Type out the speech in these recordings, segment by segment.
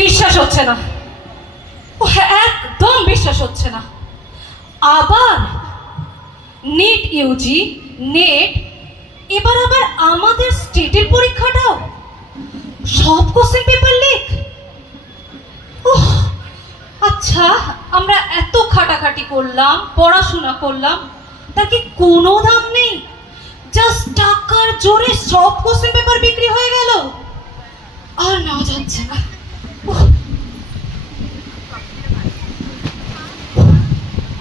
বিশ্বাস হচ্ছে না, ও একদম বিশ্বাস হচ্ছে না। আবার নেট ইউজি, নেট, এবার আবার আমাদের স্টেটের পরীক্ষাটাও সব কোশ্চেন পেপার লিক। ওহ, আচ্ছা, আমরা এত খাটাখাটি করলাম, পড়াশোনা করলাম, তার কি কোনো দাম নেই? জাস্ট টাকার জোরে সব কোশ্চেন পেপার বিক্রি হয়ে গেল, আর নেওয়া যাচ্ছে না।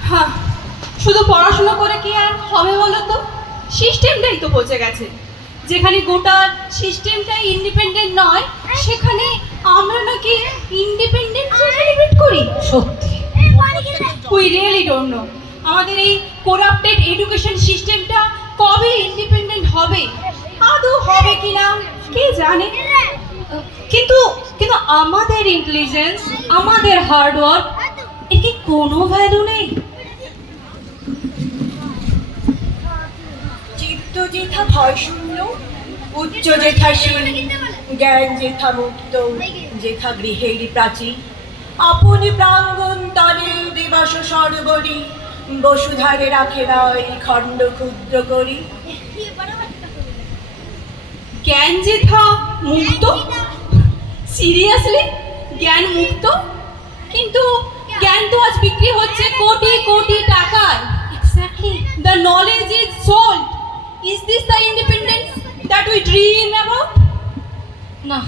হ্যাঁ, শুধু পড়াশোনা করে কি আর হবে বলো তো? সিস্টেমটাই তো বসে গেছে। যেখানে গোটা সিস্টেমটাই ইন্ডিপেন্ডেন্ট নয়, সেখানে আমরা নাকি ইন্ডিপেন্ডেন্ট সেলিব্রেট করি। সত্যি উই রিয়েলি ডোন্ট নো আমাদের এই করাপ্টেড এডুকেশন সিস্টেমটা কবে ইন্ডিপেন্ডেন্ট হবে, আদৌ হবে কিনা কে জানে। কিন্তু কিন্তু আমাদের ইন্টেলিজেন্স, আমাদের হার্ডওয়ার্ক, এর কি কোনো ভ্যালু নেই? চিত্ত যেথা ভয় শূন্য, উচ্চ যেথা শীল, জ্ঞান যেথা মুক্ত, যেথা গৃহের প্রাচীর, আপনি প্রাঙ্গণ তলে দিবাস সর্বরি, বসুধারে রাখে রায় খণ্ড ক্ষুদ্র করি। জ্ঞান যেথা মুক্ত? সিরিয়াসলি জ্ঞান মুক্ত? কিন্তু জ্ঞান তো আজ বিক্রি হচ্ছে কোটি কোটি টাকায়। Exactly. The knowledge is sold. Is this the independence that we dream about? না,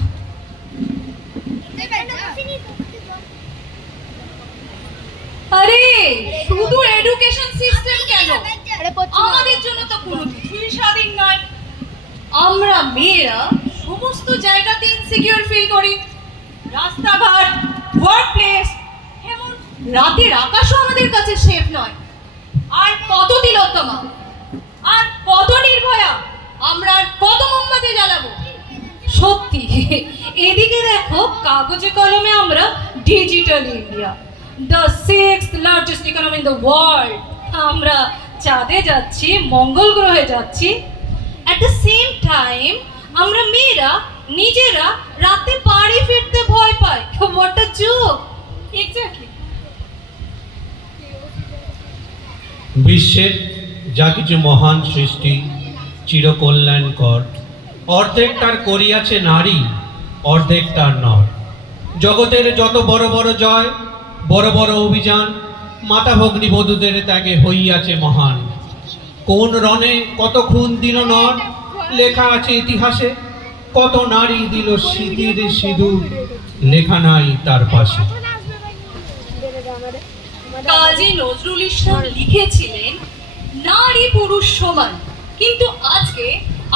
আরে শুধু এডুকেশন সিস্টেম কেন, আমাদের জন্য তো কোনো কিছুই স্বাধীন নয়। আমরা মেয়েরা সমস্ত জায়গাতে ইনসিকিউর ফিল করি। রাস্তাঘাট, ওয়ার্ক প্লেস, এমন রাতের আকাশও আমাদের কাছে সেফ নয়। আর কত তিলোত্তমা, আর কত নির্ভয়া, আমরা আর কত মোমবাতি জ্বালাবো। সত্যি। এদিকে দেখো, কাগজে কলমে আমরা digital India, the 6th largest economy in the world, আমরা চাঁদে যাচ্ছি, মঙ্গল গ্রহে যাচ্ছি। অ্যাট দ্য সেম টাইম আমরা মেয়েরা নিজেরা রাতে বাড়ি ফিরতে ভয় পাই। What a joke. এক্স্যাক্টলি। বিশ্বের যা কিছু মহান সৃষ্টি চিরকল্যাণকর, অর্ধেকটার করিয়াছে নারী, অর্ধেকটার নর। জগতের যত বড় বড় জয়, বড় বড় অভিযান, মাতা ভগ্নী বধূদের ত্যাগে হইয়াছে মহান। কোন রণে কত খুন দিল নর, লেখা আছে ইতিহাসে। কত নারী দিল স্মৃতির সিঁদুর, লেখা নাই তার পাশে। কাজী নজরুল ইসলাম লিখেছিলেন, নারী পুরুষ সমান। কিন্তু আজকে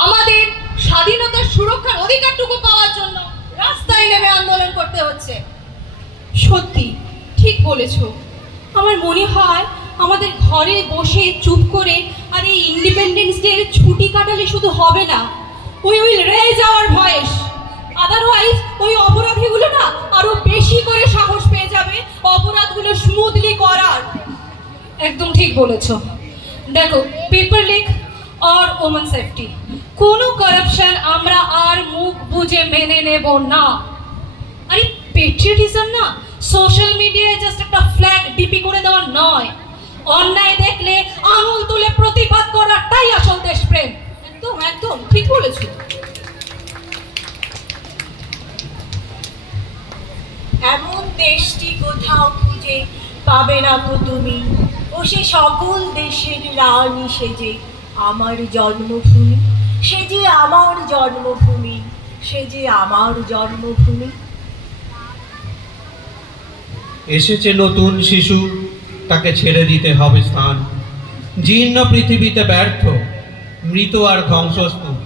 আমাদের স্বাধীনতার সুরক্ষার অধিকারটুকু পাওয়ার জন্য রাস্তায় নেমে আন্দোলন করতে হচ্ছে। সত্যি ঠিক বলেছো। আমার মনে হয় আমাদের ঘরে বসে চুপ করে আর এই ইন্ডিপেন্ডেন্স ডে ছুটি কাটালে শুধু হবে না, we will raise our voice. Otherwise ওই অপরাধীগুলো না আরো বেশি করে সাহস পেয়ে যাবে অপরাধগুলো স্মুথলি করার। একদম ঠিক বলেছো। দেখো, পেপার লিক আর ওমেন সেফটি, কোনো কারাপশন আমরা আর মুখ বুঝে মেনে নেব না। আরে পেট্রিয়টিজম না সোশ্যাল মিডিয়ায় জাস্ট একটা ফ্ল্যাগ ডিপি করে দেওয়া নয়, অন্যায় দেখলে আঙুল তুলে প্রতিবাদ করাটাই আসল দেশপ্রেম। একদম একদম ঠিক বলেছো। এমন দেশটি কোথাও খুঁজে পাবে না কো তুমি, ও সে সকল দেশের রানী সেজে আমার জন্মভূমি, সে যে আমার জন্মভূমি, সে যে আমার জন্মভূমি। এসেছে নতুন শিশু, তাকে ছেড়ে দিতে হবে স্থান। জীর্ণ পৃথিবীতে ব্যর্থ, মৃত আর ধ্বংসস্তূপ,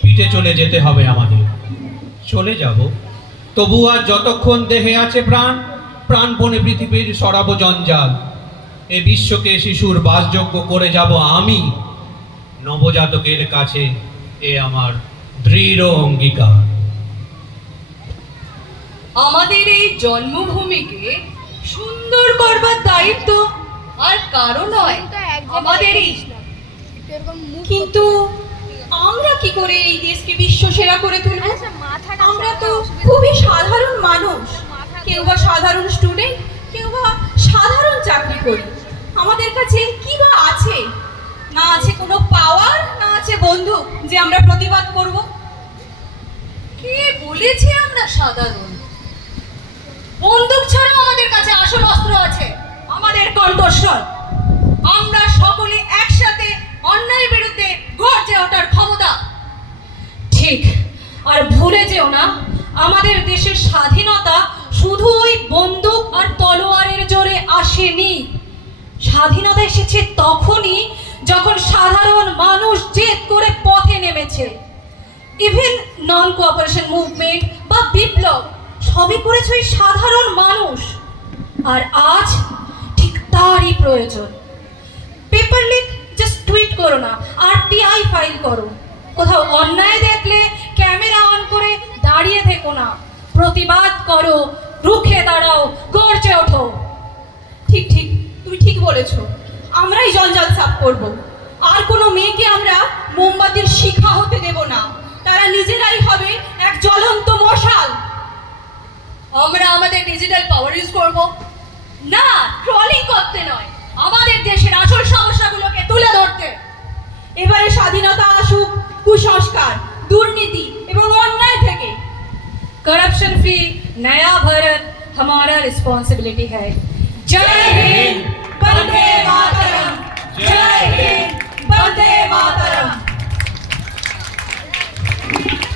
পিঠে চলে যেতে হবে আমাদের। চলে যাব, তবু আর যতক্ষণ দেহে আছে প্রাণ, প্রাণপণে পৃথিবীর সরাবো জঞ্জাল। এ বিশ্বকে শিশুর বাসযোগ্য করে যাব আমি, নবজাতকের কাছে এ আমার দৃঢ় অঙ্গীকার। আমাদের এই জন্মভূমিকে সুন্দর করবার দায়িত্ব আর কারো নয়, আমাদেরই। কিন্তু আমরা কি করে এই দেশকে বিশ্ব সেরা করে তুলব? আমরা তো খুবই সাধারণ মানুষ, কেউ বা সাধারণ স্টুডেন্ট, কেউ বা সাধারণ চাকরি করি। আমাদের কাছে কি বা আছে? না আছে কোনো পাওয়ার, না আছে বন্দুক যে আমরা প্রতিবাদ করব। কে বলেছে আমরা সাধারণ? বন্দুক ছাড়াও আমাদের কাছে আসল অস্ত্র আছে, আমাদের কণ্ঠস্বর। আমরা সকলে একসাথে অন্যায়ের বিরুদ্ধে গর্জে ওঠার ক্ষমতা। ঠিক, আর ভুলে যেও না আমাদের দেশের স্বাধীনতা শুধু ওই বন্দুক আর তলোয়ারের জোরে আসেনি। স্বাধীনতা এসেছে তখনই যখন সাধারণ মানুষ জেদ করে পথে নেমেছে। ইভেন নন কোঅপারেশন মুভমেন্ট বা বিপ্লব সবই করেছে ওই সাধারণ মানুষ। আর আজ ঠিক তারই প্রয়োজন। পেপার লিক জাস্ট টুইট করো না, আরটিআই ফাইল করো। কোথাও অন্যায় দেখলে ক্যামেরা অন করে দাঁড়িয়ে থেকো না, প্রতিবাদ করো, রুখে দাঁড়াও, গর্জে ওঠো। ঠিক ঠিক, তুমি ঠিক বলেছ। আমরাই জঞ্জাল সাফ করব। আর কোনো মেয়েকে আমরা মোমবাতির শিখা হতে দেব না। তারা নিজেরাই হবে এক জ্বলন্ত মশাল। আমরা আমাদের ডিজিটাল পাওয়ার ইউজ করব, না ট্রলিং করতে নয়, আমাদের দেশের আসল সমস্যাগুলোকে তুলে ধরতে। এবারে স্বাধীনতা আসুক কুসংস্কার, দুর্নীতি এবং অন্যায় থেকে। करप्शन फ्री नया भारत हमारा रिस्पॉन्सिबिलिटी है। जय हिंद, वंदे मातरम। जय हिंद, वंदे मातरम।